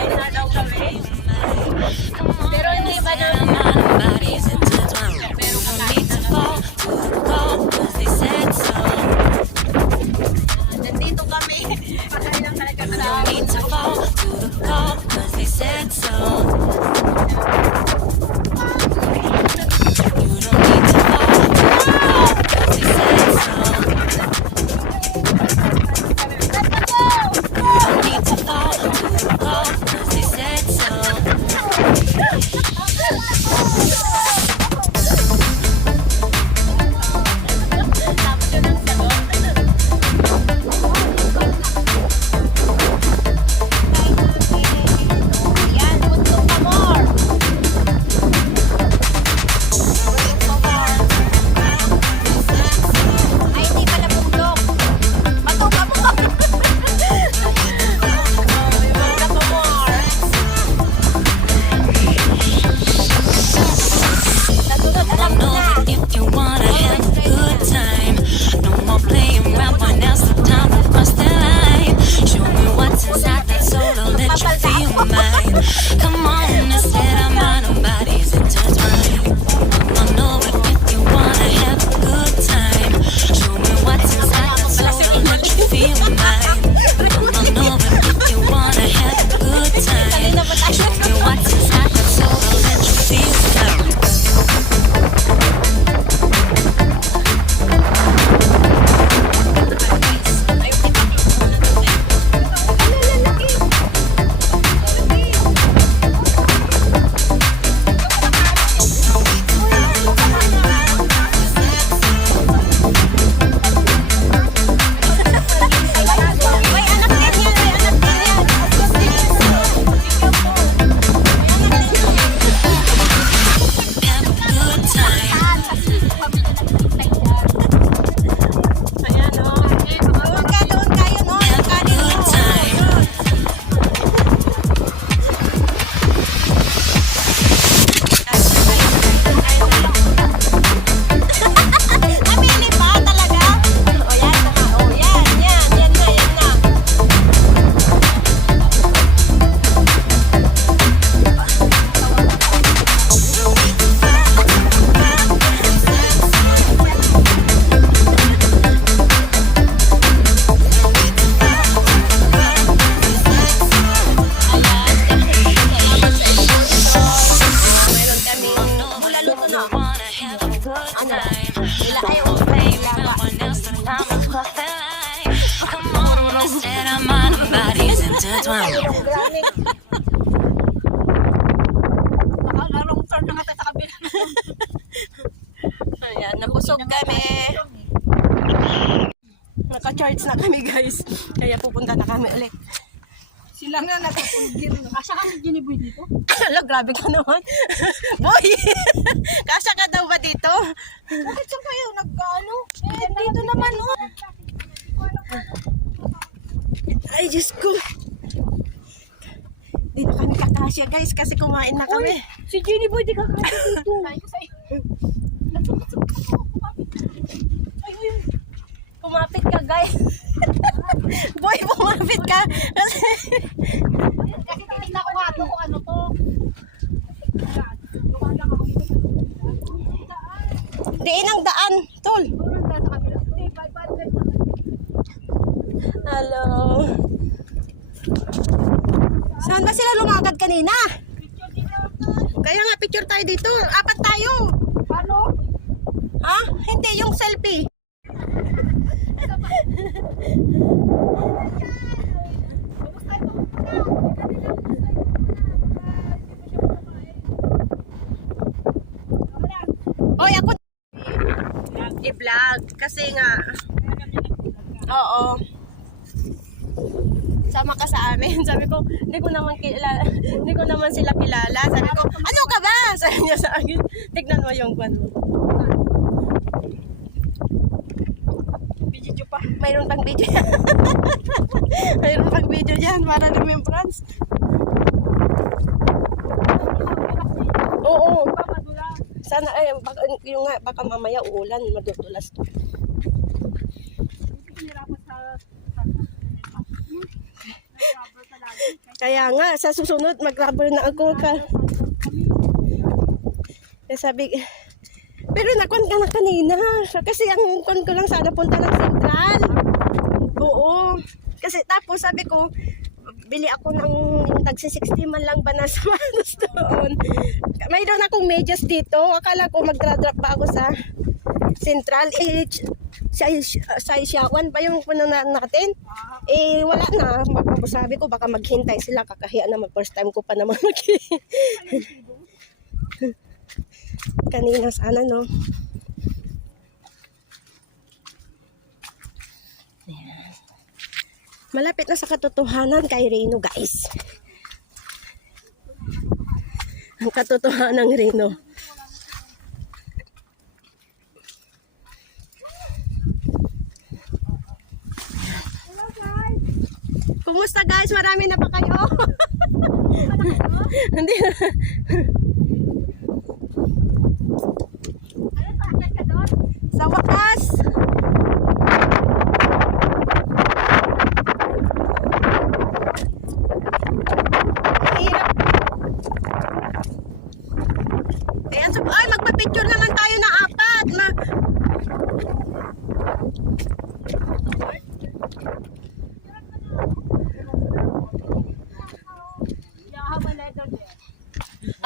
Kain na daw kami. Pero hindi ba na? Pero kakain na kami. Nandito kami. Pakain lang talaga nakalarong turn na natin sa kabila. Ayan, nabusog kami. Naka-charge na kami guys. Kaya pupunta na kami ulit. Sila nga natutulgir. Asa ka ni Jenny Boy dito? Hello, grabe ka naman. Boy! Kasya ka daw ba dito? Bakit saan kayo nag-ano? Dito naman oh. Ay, Diyos ko. Di na kami kakasya guys kasi kumain na kami. Si Jenny Boy di ka kasi dito. Kumapit ka guys. Boy, kumapit ka. Kasi Tingnan ko nga ito kung ano to. diin ang daan, tol. Hello. Saan ba sila lumagad kanina? Kaya nga picture tayo dito. Apat tayo. Ano? Ha? Hindi, yung selfie. Oy, ako i-vlog kasi nga oo. Sama ka sa amin. Sabi ko, hindi ko naman sila kilala. Sabi ko, ano ka ba? Sabi niya sa akin, tignan mo yung kwan mo. Video pa. Mayroon pang video. Mayroon pang video dyan para remembrance. Oo. Sana ay baka mamaya uulan, madudulas to. Kaya nga, sa susunod, mag-rubber na ako ka. Kaya sabi, pero nakon ka na kanina. Kasi ang kon ko lang sana punta ng Central. Oo. Kasi tapos sabi ko, bili ako ng yung tagsi 60 man lang ba na sapatos doon. Mayroon akong medyas dito. Akala ko mag-drop pa ako sa Central. Size 1 pa yung pununan natin. Wala na. Sabi ko baka maghintay sila. Kakahiya naman. First time ko pa naman kanina sana, no? Ayan. Malapit na sa katotohanan kay Reno, guys. Ang katotohanan ng Reno. Kumusta, guys? Marami na ba kayo? Hindi na. Sa wakas. Hirap. Ayan, so, ay, magpa-picture naman tayo na 4.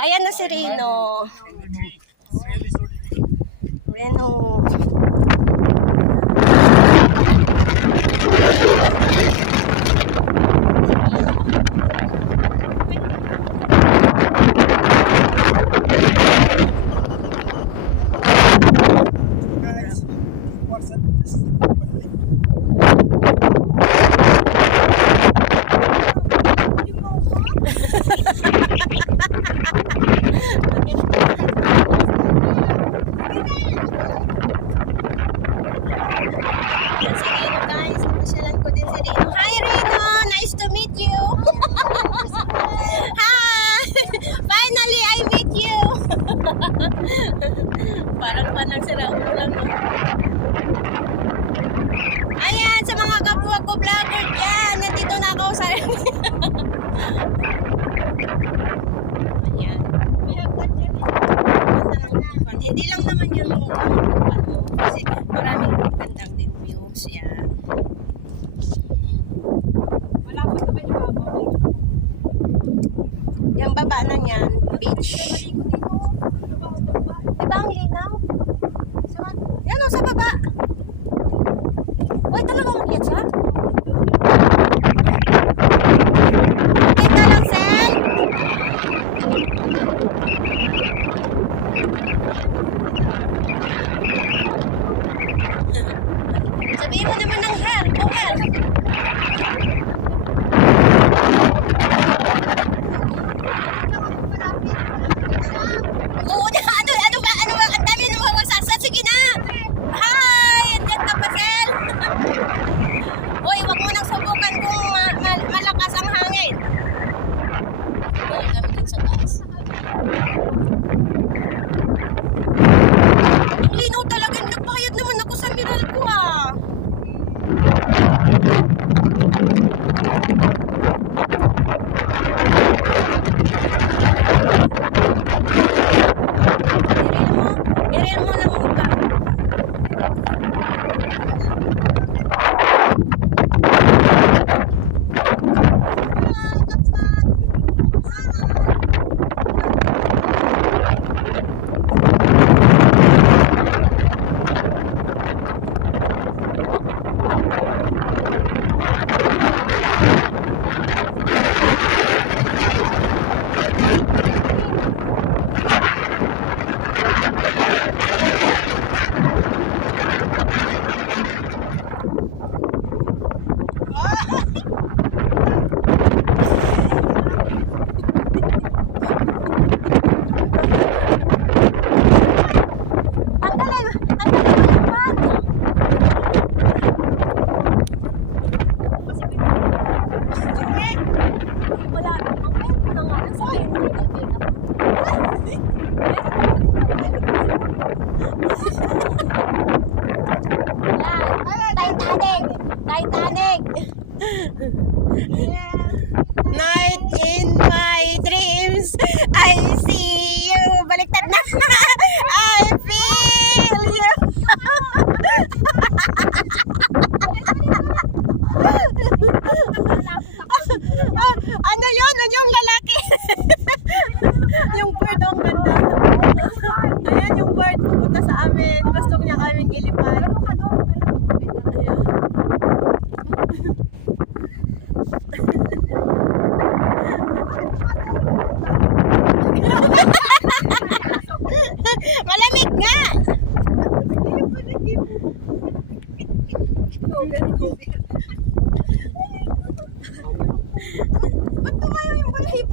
Ayan na si Reno. Reno. Parang panang sira ulang. Ayan, sa mga kapwa ko vlogger dyan, nandito na ako sa ayan. Hindi lang naman yung kasi maraming magandang din views yan. Malapit na ba yung baba? Yung baba na yan, beach. Diba ang linaw? Yan o, sa baba. Uy, talaga umakyat siya? Kita lang, Sel. Sabihin mo naman ng help. Oh, help. Oo, ano ba? Ang dami ng mga magsasat. Sige na. Hi! Andyan ka pa, Sel. Uy, wag mo nang subukan kung malakas ang hangin. Uy, kami din sa taas. Ang linaw talaga. Nagpakayad naman ako sa miral ko, ah. Iril mo lang mukha. Titanic! Night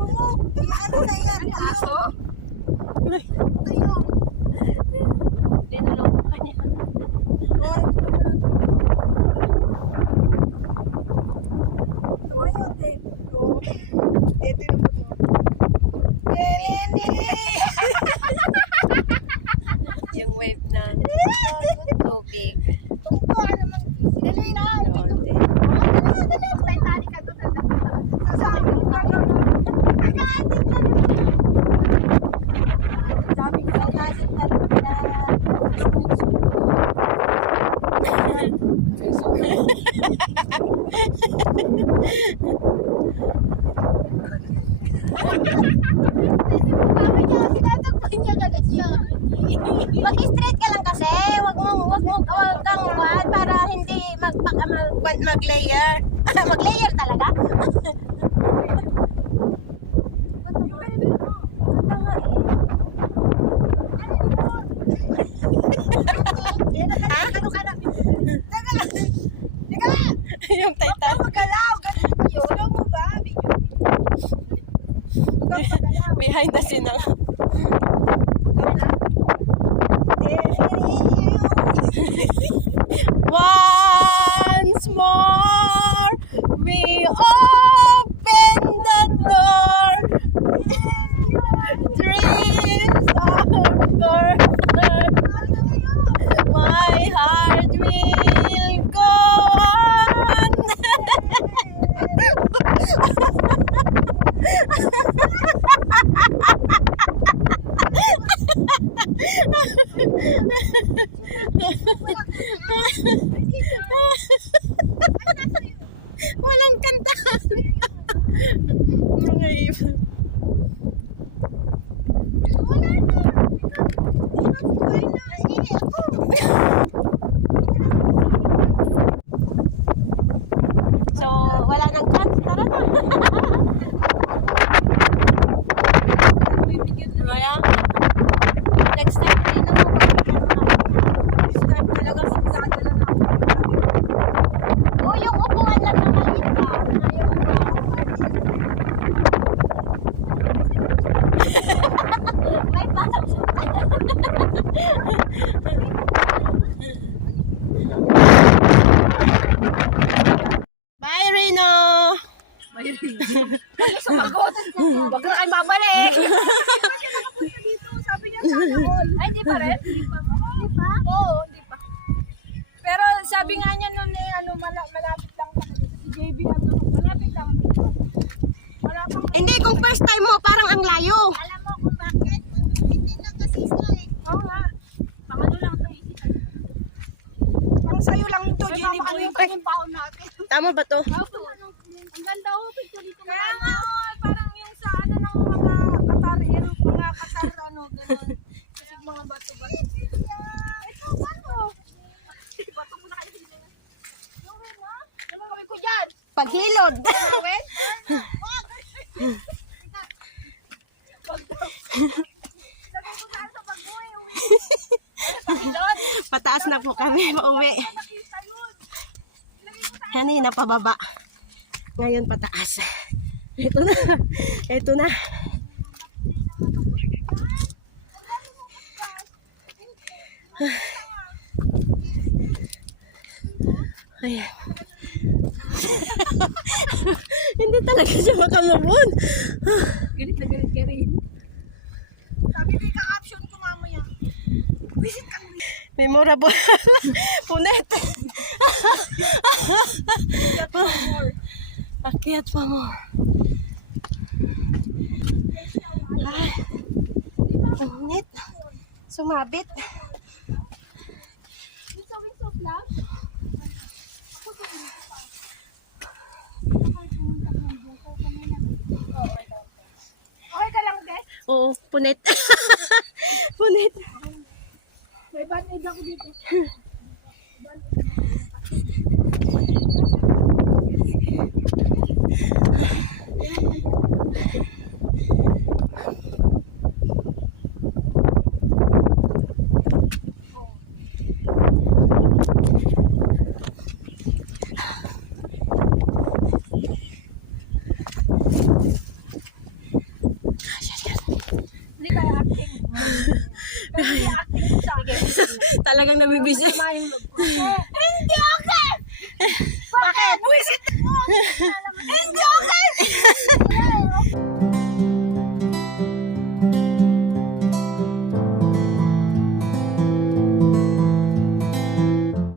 Ano na yan? Aso? Tinulong ko kanya. Yung wave na tubig. Mag-straight ka lang kasi, wag kang wad para hindi Mag-layer. mag-layer talaga. Yung Titan. Behind the scene na. Once more, we open the door. Dreams are born. My heart will go on. Walang kanta. So, wala nang chance. Tara na. Maya, next time, hindi na mo Next time talaga magdadala na ako. O yung upuan lang na maliit ka. May pasok siya. Bye, Reno! Sumagot. Wag na kayo babalik. Sabi niya sana all. Ay, di pa rin? Di pa. Oo, di pa. Pero sabi nga niya noon eh, malapit lang kami. Si JB malapit lang. Wala pang Hindi, kung first time mo, parang ang layo. Alam mo kung bakit? Hindi lang kasi sila eh. oo nga. Pangano lang to pang sayo lang to, JB boy. Yung baon natin. Tama ba to? Ang ganda oh, picture dito. Kaya nga, parang yung sa ano ng mga katar, mga katar, ano, gano'n. Kasi mga bato-bato. Ito, bato. Bato mo na kayo dito. Yung rin, ha? Yung kami ko dyan. Paghilod. Gawin? Lagay ko saan sa pag-uwi. Pagilod. Pataas na po kami, pauwi. Nakita yun. Kanina pababa. Ngayon pataas. Ito na. Ito na. Ayan. Hindi talaga siya makamabon. Galit na galit ka rin. Sabi ko ka-caption ko mamaya. Visit kang Memorable. Punet. Akyat pa mo. Ay. Init. Sumabit. Okay ka lang, Des? Oo, punit. Punit. May band-aid ako dito. talagang nabibisi. Kumain loob ko. Kasi,